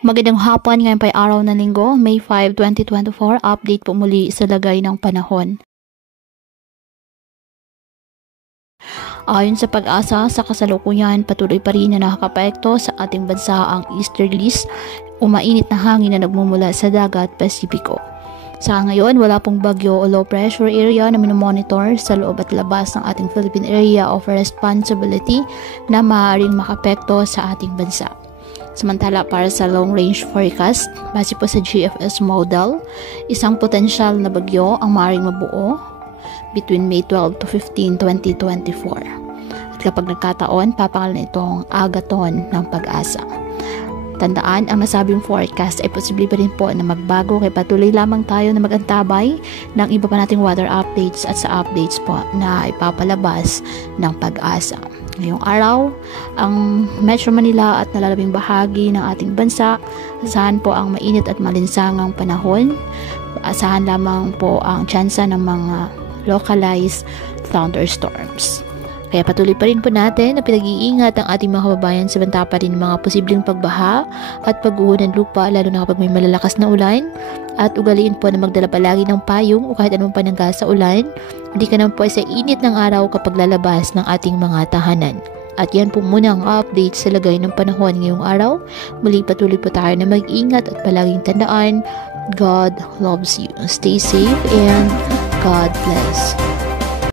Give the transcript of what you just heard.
Magandang hapon, ngayon pa araw ng linggo, May 5, 2024. Update po muli sa lagay ng panahon. Ayon sa Pag-asa, sa kasalukuyan patuloy pa rin na nakakaapekto sa ating bansa ang easterlies, umainit na hangin na nagmumula sa dagat Pasipiko. Sa ngayon, wala pong bagyo o low pressure area na minomonitor sa loob at labas ng ating Philippine Area of Responsibility na maaaring makapekto sa ating bansa. Samantala, para sa long range forecast, base po sa GFS model, isang potensyal na bagyo ang maaaring mabuo between May 12 to 15, 2024. At kapag nagkataon, papangalan itong Agaton ng Pag-asa. Tandaan, ang nasabing forecast ay posible pa rin po na magbago, kaya patuloy lamang tayo na mag-antabay ng iba pa nating weather updates at sa updates po na ipapalabas ng Pag-asa. Ngayong araw, ang Metro Manila at nalalabing bahagi ng ating bansa, asahan po ang mainit at malinsangang panahon. Asahan lamang po ang tsansa ng mga localized thunderstorms. Kaya patuloy pa rin po natin na pinag-iingat ang ating mga kababayan sa banta pa rin mga posibleng pagbaha at pagguho ng lupa, lalo na kapag may malalakas na ulan. At ugaliin po na magdala palagi ng payong o kahit anong panangga sa ulan. Hindi ka naman po sa init ng araw kapag lalabas ng ating mga tahanan. At yan po muna ang update sa lagay ng panahon ngayong araw. Muli patuloy po tayo na mag-ingat at palaging tandaan, God loves you. Stay safe and God bless.